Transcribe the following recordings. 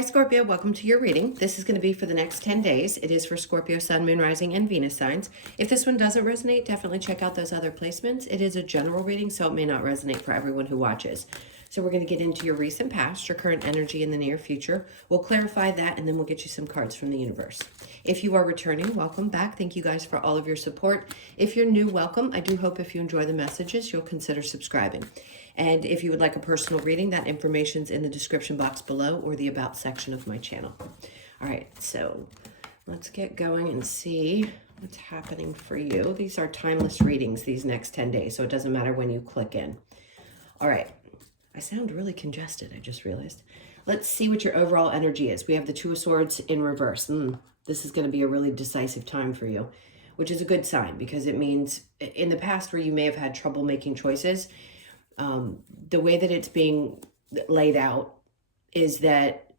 Hi Scorpio, welcome to your reading. This is going to be for the next 10 days. It is for Scorpio, Sun, Moon, Rising, and Venus signs. If this one doesn't resonate, definitely check out those other placements. It is a general reading, so it may not resonate for everyone who watches. So we're going to get into your recent past, your current energy in the near future. We'll clarify that, and then we'll get you some cards from the universe. If you are returning, welcome back. Thank you guys for all of your support. If you're new, welcome. I do hope if you enjoy the messages, you'll consider subscribing. And if you would like a personal reading, that information's in the description box below or the About section of my channel. All right, so let's get going and see what's happening for you. These are timeless readings these next 10 days, so it doesn't matter when you click in. All right, I sound really congested, I just realized. Let's see what your overall energy is. We have the Two of Swords in reverse. This is going to be a really decisive time for you, which is a good sign because it means in the past where you may have had trouble making choices, the way that it's being laid out is that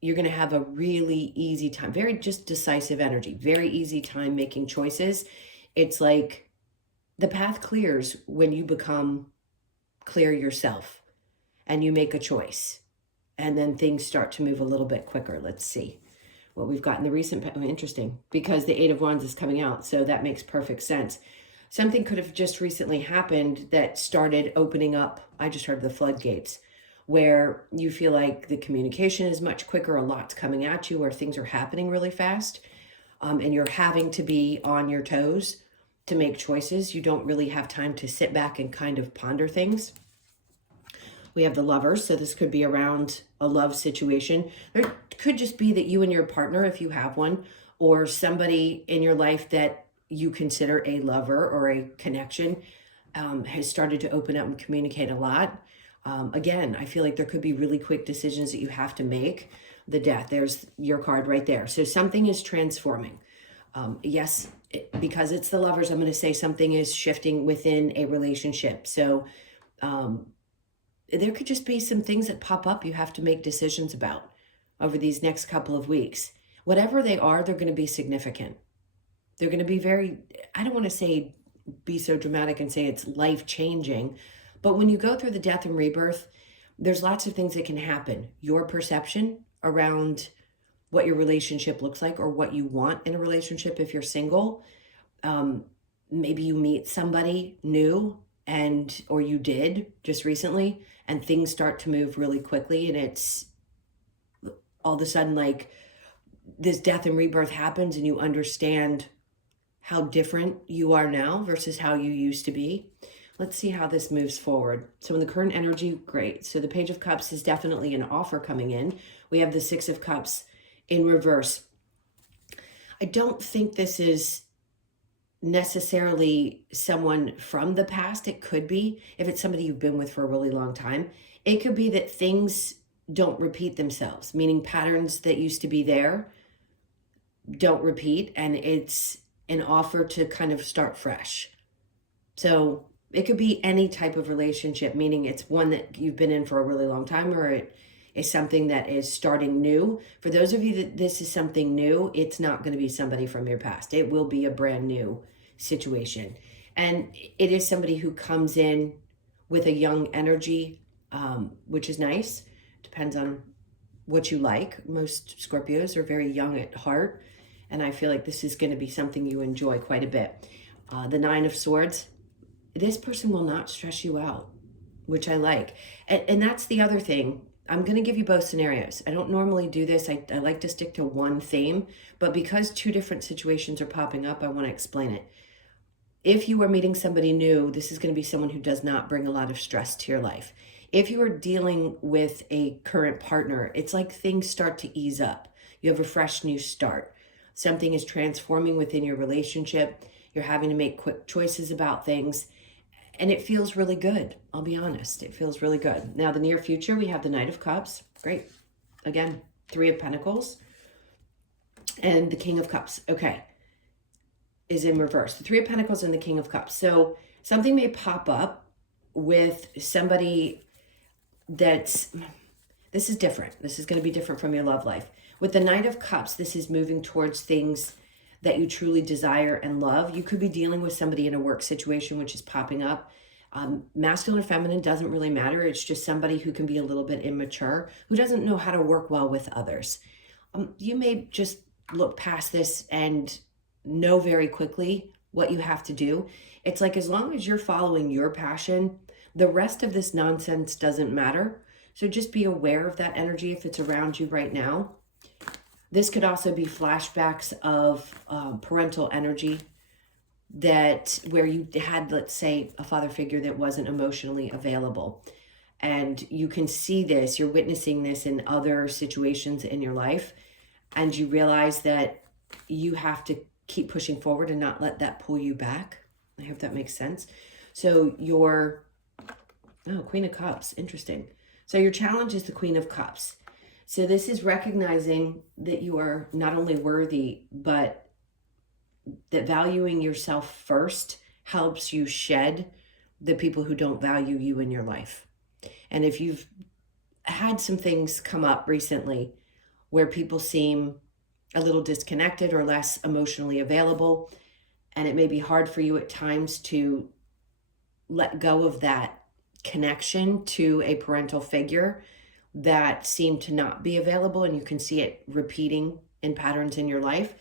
you're going to have a really easy time, very just decisive energy, very easy time making choices. It's like the path clears when you become clear yourself and you make a choice, and then things start to move a little bit quicker. Let's see what we've got in the recent, interesting, because the Eight of Wands is coming out, so that makes perfect sense. Something could have just recently happened that started opening up, I just heard the floodgates, where you feel like the communication is much quicker, a lot's coming at you, or things are happening really fast, and you're having to be on your toes to make choices. You don't really have time to sit back and kind of ponder things. We have the Lovers, so this could be around a love situation. There could just be that you and your partner, if you have one, or somebody in your life that you consider a lover or a connection, has started to open up and communicate a lot. Again, I feel like there could be really quick decisions that you have to make. The Death, there's your card right there. So something is transforming. Yes, because it's the Lovers, I'm going to say something is shifting within a relationship. So there could just be some things that pop up you have to make decisions about over these next couple of weeks. Whatever they are, they're going to be significant. They're going to be very, I don't want to say be so dramatic and say it's life-changing, but when you go through the death and rebirth, there's lots of things that can happen. Your perception around what your relationship looks like or what you want in a relationship if you're single. Maybe you meet somebody new or you did just recently, and things start to move really quickly, and it's all of a sudden like this death and rebirth happens and you understand how different you are now versus how you used to be. Let's see how this moves forward. So in the current energy, great. So the Page of Cups is definitely an offer coming in. We have the Six of Cups in reverse. I don't think this is necessarily someone from the past. It could be, if it's somebody you've been with for a really long time. It could be that things don't repeat themselves, meaning patterns that used to be there don't repeat, and it's an offer to kind of start fresh. So it could be any type of relationship, meaning it's one that you've been in for a really long time, or it is something that is starting new. For those of you that this is something new, it's not going to be somebody from your past. It will be a brand new situation. And it is somebody who comes in with a young energy, which is nice. Depends on what you like. Most Scorpios are very young at heart, and I feel like this is going to be something you enjoy quite a bit. The Nine of Swords, this person will not stress you out, which I like. And that's the other thing. I'm going to give you both scenarios. I don't normally do this. I like to stick to one theme, but because two different situations are popping up, I want to explain it. If you are meeting somebody new, this is going to be someone who does not bring a lot of stress to your life. If you are dealing with a current partner, it's like things start to ease up. You have a fresh new start. Something is transforming within your relationship. You're having to make quick choices about things, and it feels really good. I'll be honest, it feels really good. Now, the near future, we have the Knight of Cups. Great. Again, Three of Pentacles and the King of Cups. Okay, is in reverse. The Three of Pentacles and the King of Cups. So something may pop up with somebody this is different. This is going to be different from your love life. With the Knight of Cups, this is moving towards things that you truly desire and love. You could be dealing with somebody in a work situation, which is popping up. Masculine or feminine doesn't really matter. It's just somebody who can be a little bit immature, who doesn't know how to work well with others. You may just look past this and know very quickly what you have to do. It's like, as long as you're following your passion, the rest of this nonsense doesn't matter. So just be aware of that energy if it's around you right now. This could also be flashbacks of parental energy, that where you had, let's say, a father figure that wasn't emotionally available. And you can see this, you're witnessing this in other situations in your life, and you realize that you have to keep pushing forward and not let that pull you back. I hope that makes sense. So Queen of Cups, interesting. So your challenge is the Queen of Cups. So this is recognizing that you are not only worthy, but that valuing yourself first helps you shed the people who don't value you in your life. And if you've had some things come up recently where people seem a little disconnected or less emotionally available, and it may be hard for you at times to let go of that connection to a parental figure that seemed to not be available, and you can see it repeating in patterns in your life,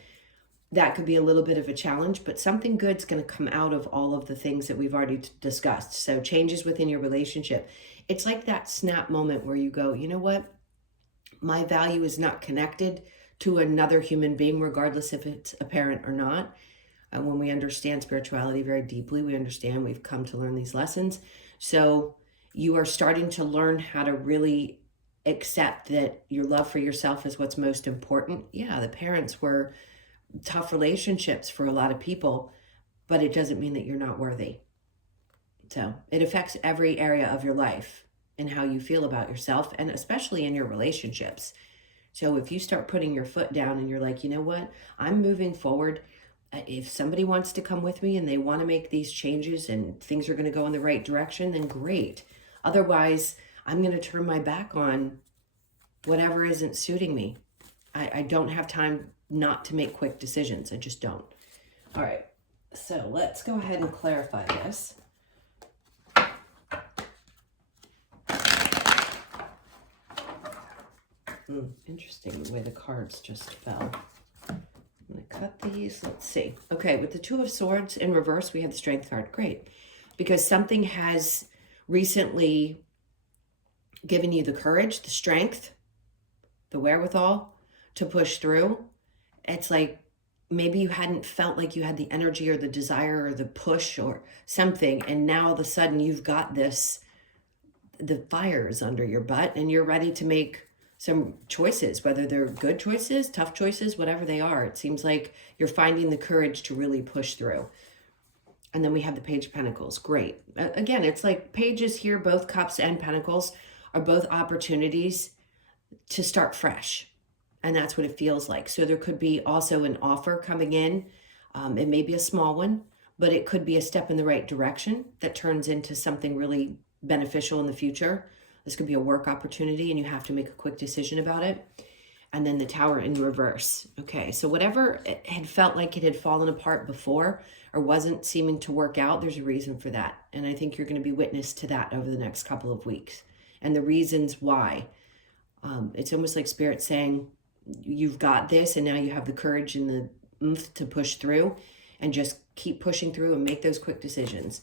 that could be a little bit of a challenge, but something good's going to come out of all of the things that we've already discussed. So changes within your relationship. It's like that snap moment where you go, you know what? My value is not connected to another human being, regardless if it's a parent or not. And when we understand spirituality very deeply, we understand we've come to learn these lessons. So you are starting to learn how to really accept that your love for yourself is what's most important. Yeah, the parents were tough relationships for a lot of people, but it doesn't mean that you're not worthy. So it affects every area of your life and how you feel about yourself, and especially in your relationships. So if you start putting your foot down and you're like, you know what, I'm moving forward. If somebody wants to come with me and they want to make these changes and things are going to go in the right direction, then great. Otherwise, I'm going to turn my back on whatever isn't suiting me. I don't have time not to make quick decisions. I just don't. All right, so let's go ahead and clarify this. Interesting the way the cards just fell. I'm going to cut these. Let's see. Okay, with the Two of Swords in reverse, we have the Strength card. Great. Because something has recently given you the courage, the strength, the wherewithal to push through. It's like maybe you hadn't felt like you had the energy or the desire or the push or something, and now all of a sudden you've got this, the fire is under your butt, and you're ready to make some choices, whether they're good choices, tough choices, whatever they are. It seems like you're finding the courage to really push through. And then we have the Page of Pentacles. Great. Again, it's like pages here, both cups and pentacles are both opportunities to start fresh. And that's what it feels like. So there could be also an offer coming in. It may be a small one, but it could be a step in the right direction that turns into something really beneficial in the future. This could be a work opportunity and you have to make a quick decision about it. And then the Tower in reverse. Okay, so whatever it had felt like it had fallen apart before or wasn't seeming to work out, there's a reason for that. And I think you're going to be witness to that over the next couple of weeks. And the reasons why. It's almost like Spirit saying, you've got this, and now you have the courage and the oomph to push through and just keep pushing through and make those quick decisions.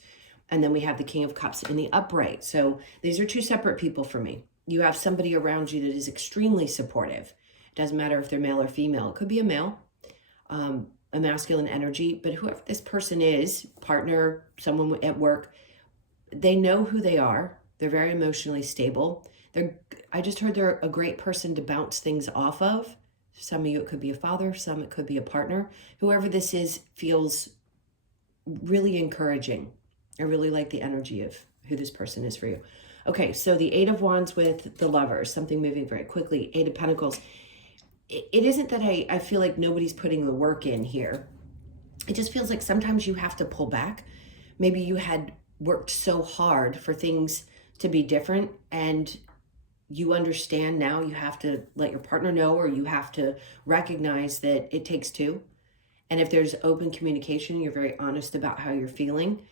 And then we have the King of Cups in the upright. So these are two separate people for me. You have somebody around you that is extremely supportive. It doesn't matter if they're male or female. It could be a male, a masculine energy, but whoever this person is, partner, someone at work, they know who they are. They're very emotionally stable. I just heard they're a great person to bounce things off of. Some of you, it could be a father, some it could be a partner. Whoever this is feels really encouraging. I really like the energy of who this person is for you. Okay, so the Eight of Wands with the Lovers, something moving very quickly. Eight of Pentacles. It isn't that I feel like nobody's putting the work in here. It just feels like sometimes you have to pull back. Maybe you had worked so hard for things to be different, and you understand now you have to let your partner know, or you have to recognize that it takes two. And if there's open communication, you're very honest about how you're feeling,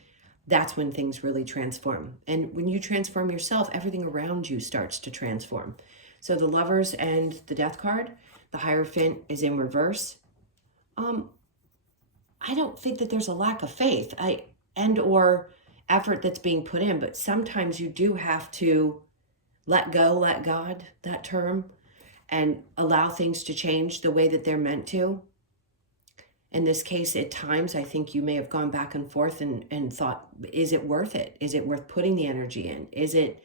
that's when things really transform. And when you transform yourself, everything around you starts to transform. So the Lovers and the Death card, the Hierophant is in reverse. I don't think that there's a lack of faith or effort that's being put in, but sometimes you do have to let go, let God, that term, and allow things to change the way that they're meant to. In this case, at times, I think you may have gone back and forth and thought, is it worth it? Is it worth putting the energy in? Is it,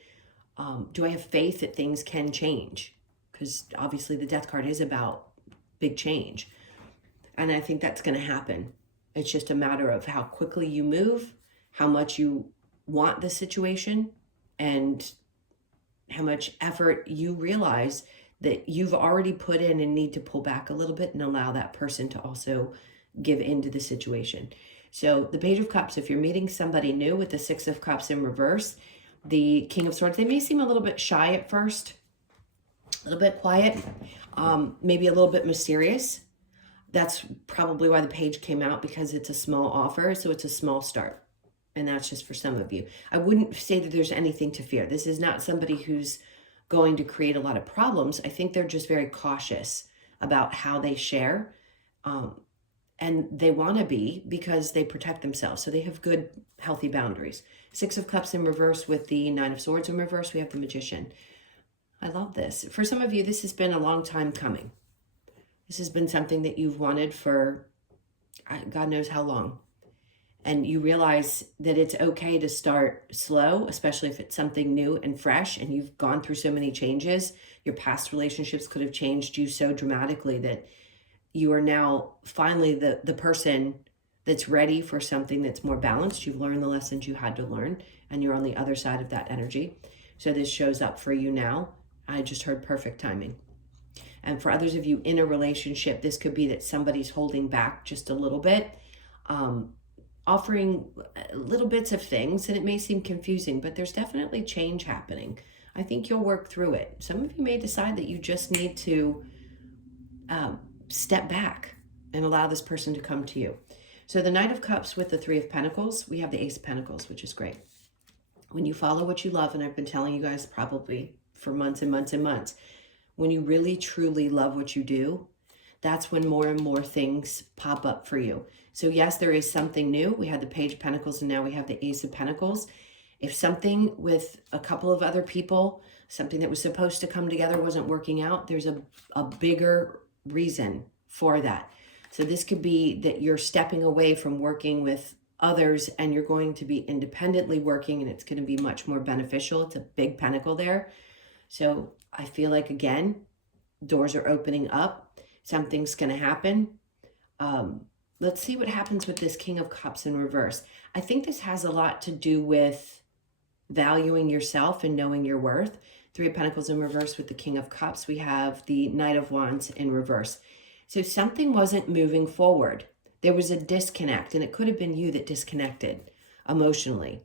do I have faith that things can change? Because obviously the Death card is about big change. And I think that's going to happen. It's just a matter of how quickly you move, how much you want the situation, and how much effort you realize that you've already put in and need to pull back a little bit and allow that person to also give into the situation. So the Page of Cups, if you're meeting somebody new with the Six of Cups in reverse, the King of Swords, they may seem a little bit shy at first, a little bit quiet, maybe a little bit mysterious. That's probably why the page came out, because it's a small offer. So it's a small start. And that's just for some of you. I wouldn't say that there's anything to fear. This is not somebody who's going to create a lot of problems. I think they're just very cautious about how they share. And they want to be, because they protect themselves. So they have good, healthy boundaries. Six of Cups in reverse with the Nine of Swords in reverse. We have the Magician. I love this. For some of you, this has been a long time coming. This has been something that you've wanted for God knows how long. And you realize that it's okay to start slow, especially if it's something new and fresh and you've gone through so many changes. Your past relationships could have changed you so dramatically that you are now finally the person that's ready for something that's more balanced. You've learned the lessons you had to learn and you're on the other side of that energy. So this shows up for you now. I just heard perfect timing. And for others of you in a relationship, this could be that somebody's holding back just a little bit, offering little bits of things, and it may seem confusing, but there's definitely change happening. I think you'll work through it. Some of you may decide that you just need to step back and allow this person to come to you. So the Knight of Cups with the Three of Pentacles, we have the Ace of Pentacles, which is great. When you follow what you love, and I've been telling you guys probably for months and months and months, when you really, truly love what you do, that's when more and more things pop up for you. So yes, there is something new. We had the Page of Pentacles and now we have the Ace of Pentacles. If something with a couple of other people, something that was supposed to come together wasn't working out, there's a bigger reason for that. So this could be that you're stepping away from working with others and you're going to be independently working, and it's going to be much more beneficial. It's a big pentacle there. So I feel like, again, doors are opening up. Something's going to happen. Let's see what happens with this King of Cups in reverse. I think this has a lot to do with valuing yourself and knowing your worth. Three of Pentacles in reverse with the King of Cups. We have the Knight of Wands in reverse. So something wasn't moving forward. There was a disconnect, and it could have been you that disconnected emotionally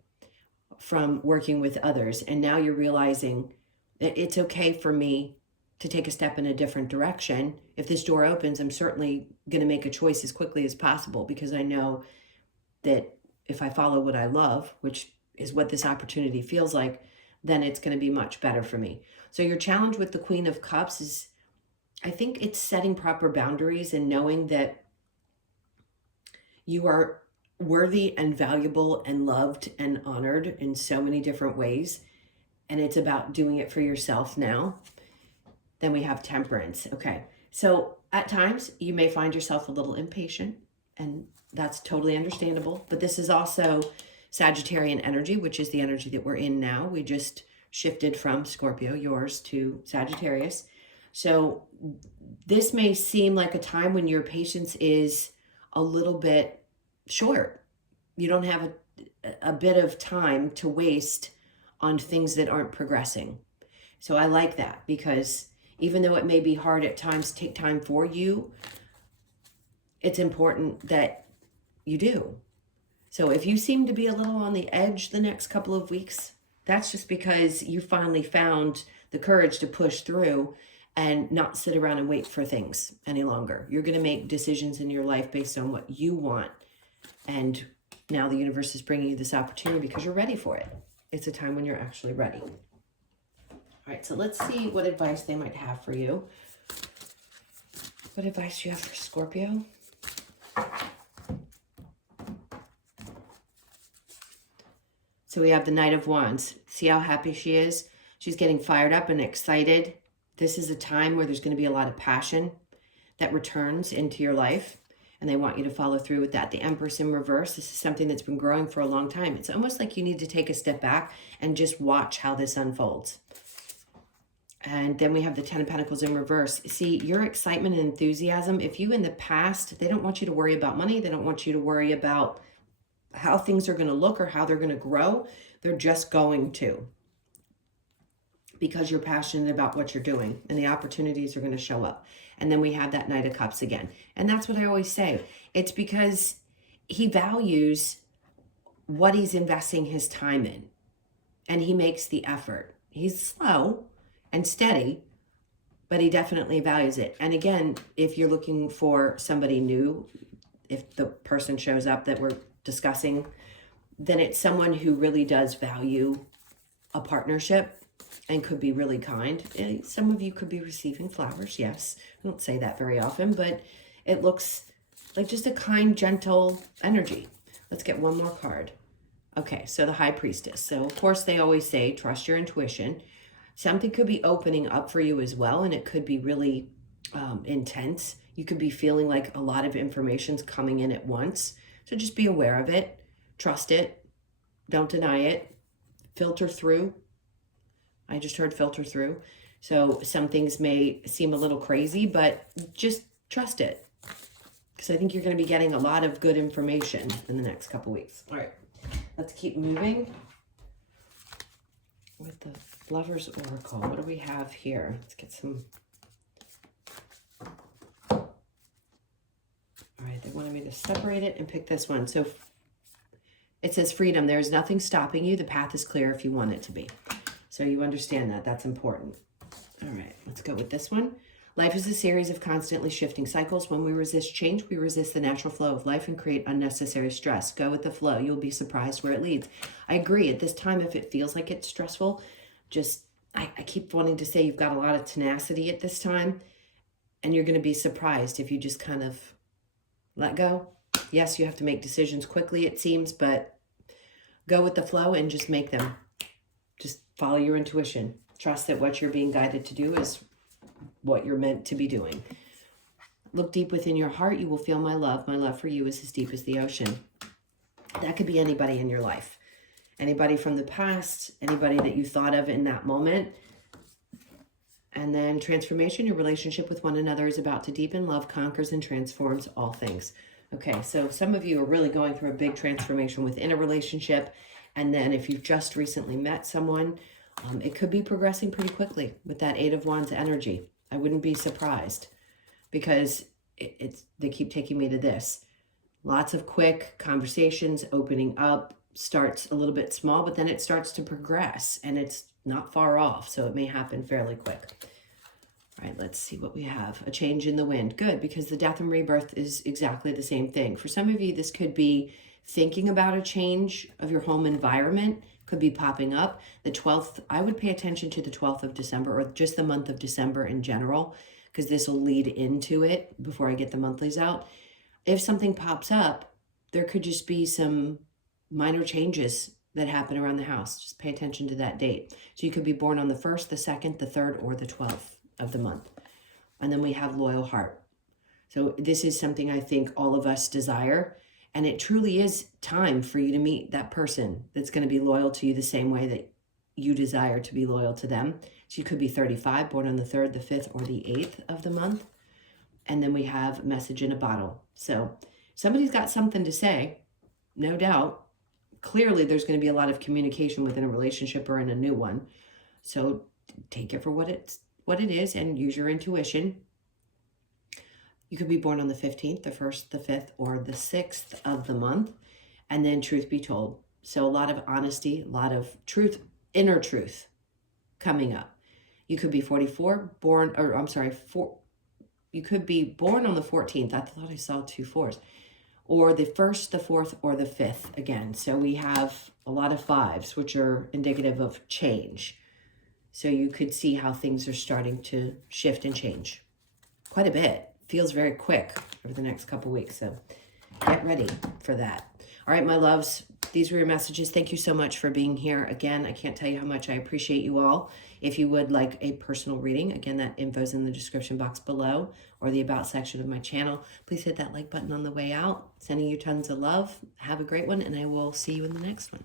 from working with others. And now you're realizing that it's okay for me to take a step in a different direction. If this door opens, I'm certainly going to make a choice as quickly as possible, because I know that if I follow what I love, which is what this opportunity feels like, then it's going to be much better for me. So your challenge with the Queen of Cups is, I think it's setting proper boundaries and knowing that you are worthy and valuable and loved and honored in so many different ways. And it's about doing it for yourself now. Then we have Temperance. Okay, so at times you may find yourself a little impatient, and that's totally understandable. But this is also Sagittarian energy, which is the energy that we're in now. We just shifted from Scorpio, yours, to Sagittarius. So this may seem like a time when your patience is a little bit short. You don't have a bit of time to waste on things that aren't progressing. So I like that, because even though it may be hard at times to take time for you, it's important that you do. So if you seem to be a little on the edge the next couple of weeks, that's just because you finally found the courage to push through and not sit around and wait for things any longer. You're going to make decisions in your life based on what you want and Now the universe is bringing you this opportunity because you're ready for it. It's a time when you're actually ready. All right, so let's see what advice they might have for you. What advice do you have for Scorpio? So we have the Knight of Wands. See how happy she is? She's getting fired up and excited. This is a time where there's going to be a lot of passion that returns into your life, and they want you to follow through with that. The Empress in reverse, this is something that's been growing for a long time. It's almost like you need to take a step back and just watch how this unfolds. And then we have the Ten of Pentacles in reverse. See, your excitement and enthusiasm, if you in the past, they don't want you to worry about money. They don't want you to worry about how things are going to look or how they're going to grow. They're just going to, because you're passionate about what you're doing, and the opportunities are going to show up. And then we have that Knight of Cups again. And that's what I always say. It's because he values what he's investing his time in, and he makes the effort. He's slow and steady, but he definitely values it. And again, if you're looking for somebody new, if the person shows up that we're discussing, then it's someone who really does value a partnership and could be really kind. And some of you could be receiving flowers, yes. I don't say that very often, but it looks like just a kind, gentle energy. Let's get one more card. Okay, so the High Priestess. So of course they always say, trust your intuition. Something could be opening up for you as well, and it could be really intense. You could be feeling like a lot of information's coming in at once. So just be aware of it, trust it, don't deny it, filter through. I just heard filter through. So some things may seem a little crazy, but just trust it, because I think you're going to be getting a lot of good information in the next couple weeks. All right, let's keep moving with the Lover's Oracle. What do we have here? Let's get some. All right, they wanted me to separate it and pick this one. So it says freedom. There's nothing stopping you. The path is clear if you want it to be. So you understand that. That's important. All right, let's go with this one. Life is a series of constantly shifting cycles. When we resist change, we resist the natural flow of life and create unnecessary stress. Go with the flow. You'll be surprised where it leads. I agree. At this time, if it feels like it's stressful, I keep wanting to say you've got a lot of tenacity at this time, and you're going to be surprised if you just kind of let go. Yes, you have to make decisions quickly, it seems, but go with the flow and just make them. Just follow your intuition. Trust that what you're being guided to do is what you're meant to be doing. Look deep within your heart. You will feel my love. My love for you is as deep as the ocean. That could be anybody in your life. Anybody from the past, anybody that you thought of in that moment. And then transformation, your relationship with one another is about to deepen. Love conquers and transforms all things. Okay, so some of you are really going through a big transformation within a relationship. And then if you've just recently met someone, it could be progressing pretty quickly with that Eight of Wands energy. I wouldn't be surprised, because they keep taking me to this. Lots of quick conversations, opening up, starts a little bit small, but then it starts to progress, and it's not far off, so it may happen fairly quick. All right, let's see what we have. A change in the wind. Good, because the death and rebirth is exactly the same thing. For some of you, this could be thinking about a change of your home environment, could be popping up. The 12th, I would pay attention to the 12th of December, or just the month of December in general, because this will lead into it before I get the monthlies out. If something pops up, there could just be some minor changes that happen around the house. Just pay attention to that date. So you could be born on the 1st, the 2nd, the 3rd, or the 12th of the month. And then we have loyal heart. So this is something I think all of us desire. And it truly is time for you to meet that person that's going to be loyal to you the same way that you desire to be loyal to them. So you could be 35, born on the 3rd, the 5th, or the 8th of the month. And then we have message in a bottle. So somebody's got something to say, no doubt. Clearly, there's going to be a lot of communication within a relationship or in a new one. So take it for what it is and use your intuition. You could be born on the 15th, the 1st, the 5th, or the 6th of the month. And then truth be told. So a lot of honesty, a lot of truth, inner truth coming up. You could be 44, you could be born on the 14th. I thought I saw 2 4s. or the 1st, the 4th, or the 5th again. So we have a lot of 5s, which are indicative of change. So you could see how things are starting to shift and change quite a bit. Feels very quick over the next couple weeks. So get ready for that. All right, my loves, these were your messages. Thank you so much for being here. Again, I can't tell you how much I appreciate you all. If you would like a personal reading, again, that info is in the description box below or the about section of my channel. Please hit that like button on the way out. Sending you tons of love. Have a great one, and I will see you in the next one.